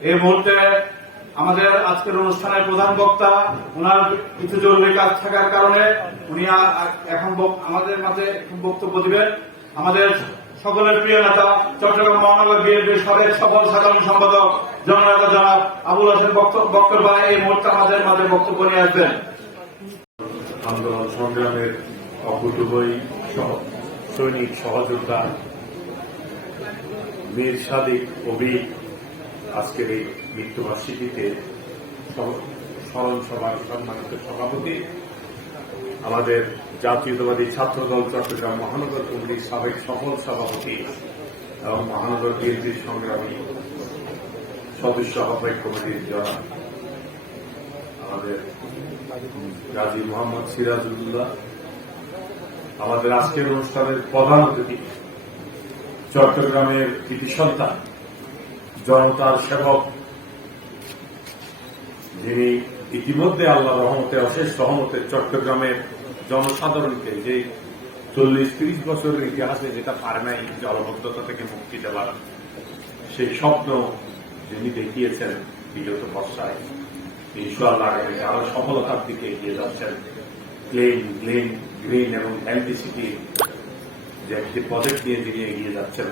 এই মুহূর্তে আমাদের আজকের অনুষ্ঠানের প্রধান বক্তা, ওনার কিছু জরুরি কাজ থাকার কারণে উনি এখন আমাদের মাঝে বক্তব্য দিবেন। আমাদের সকলের প্রিয় নেতা, চট্টগ্রাম মহানগর বিএনপির সাবেক সফল সাধারণ সম্পাদক, জননেতা জনাব আবুল বক্ত- বক্তব্য, এই মুহূর্তে আমাদের মাঝে বক্তব্য নিয়ে আসবেন। আন্দোলন সংগ্রামের সহ- সৈনিক সহযোদ্ধা মীর সাদিক কবি আজকের এই মৃত্যুবার্ষিকীতে স্মরণ সভার সম্মানিত সভাপতি, আমাদের জাতীয়তাবাদী ছাত্রদল, চট্টগ্রাম মহানগর কমিটির সাবেক সফল সভাপতি এবং মহানগর বিএনপির সংগ্রামী সদস্য আহ্বায়ক কমিটির যারা আমাদের গাজী মোহাম্মদ সিরাজুল্লাহ। আমাদের আজকের অনুষ্ঠানের প্রধান অতিথি চট্টগ্রামের কৃতি সন্তান জনতার সেবক যিনি ইতিমধ্যে আল্লাহ রহমতে অশেষ রহমতে চট্টগ্রামের জনসাধারণকে যে চল্লিশ, ত্রিশ বছরের ইতিহাসে যেটা পারে নাই জলবদ্ধতা থেকে মুক্তি দেওয়ার সেই স্বপ্ন যিনি দেখিয়েছেন বিগত বর্ষায়, ইনশাআল্লাহ আরও সফলতার দিকে এগিয়ে যাচ্ছেন। ক্লিন, গ্লিন, গ্রিন এবং হেলথি সিটি যে একটি প্রজেক্ট নিয়ে তিনি এগিয়ে যাচ্ছেন।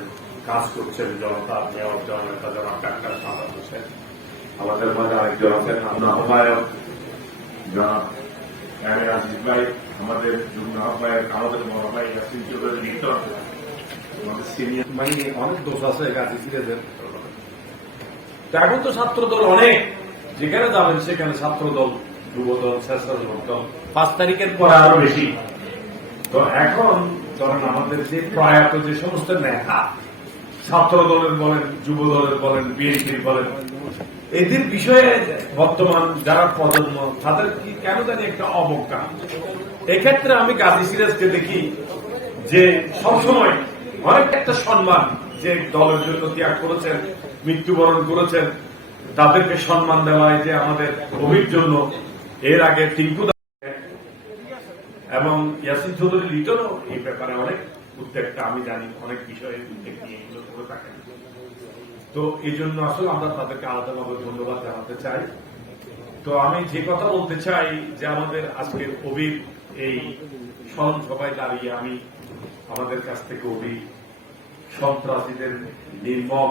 কাজ করছেন জনতা মেয়র জননেতা জনাব ডাক্তার সাদা হোসেন আমাদের মাঝে আরেকজন আছেন আমরা আহ্বায়ক জনাব এম এ আজিজ ভাই আমাদের যুগ্ম আহ্বায়ক আমাদের বড় ভাই ইয়াসিন চৌধুরী লিটন আমাদের সিনিয়র মানে অনেক দোষ আছে সিরাজের এখন তো ছাত্র দল অনেক। যেখানে যাবেন সেখানে ছাত্র দল যুব দল স্বেচ্ছাসেবক দল পাঁচ তারিখের পরে আরও বেশি। তো এখন ধরেন আমাদের যে প্রয়াত যে সমস্ত নেতা ছাত্র দলের বলেন যুব দলের বলেন বিএনপির বলেন, এদের বিষয়ে বর্তমান যারা প্রজন্ম, তাদের কি কেন জানি একটা অবজ্ঞা? এক্ষেত্রে আমি গাজী সিরাজকে দেখি যে সবসময় অনেক একটা সম্মান যে দলের জন্য ত্যাগ করেছেন, মৃত্যুবরণ করেছেন, তাদেরকে সম্মান দেওয়ায় যে আমাদের কবির জন্য এর আগে টিঙ্কু এবং ইয়াসিন চৌধুরী লিটনও এই ব্যাপারে অনেক উদ্যোগটা আমি জানি, অনেক বিষয়ে উদ্যোগ নিয়ে এগুলো করে থাকেন। তো এই জন্য আসলে আমরা তাদেরকে আলাদাভাবে ধন্যবাদ জানাতে চাই। তো আমি যে কথা বলতে চাই, যে আমাদের আজকের অবির এই স্মরণ সভায় দাঁড়িয়ে আমি আমাদের কাছ থেকে কবি সন্ত্রাসীদের নির্মম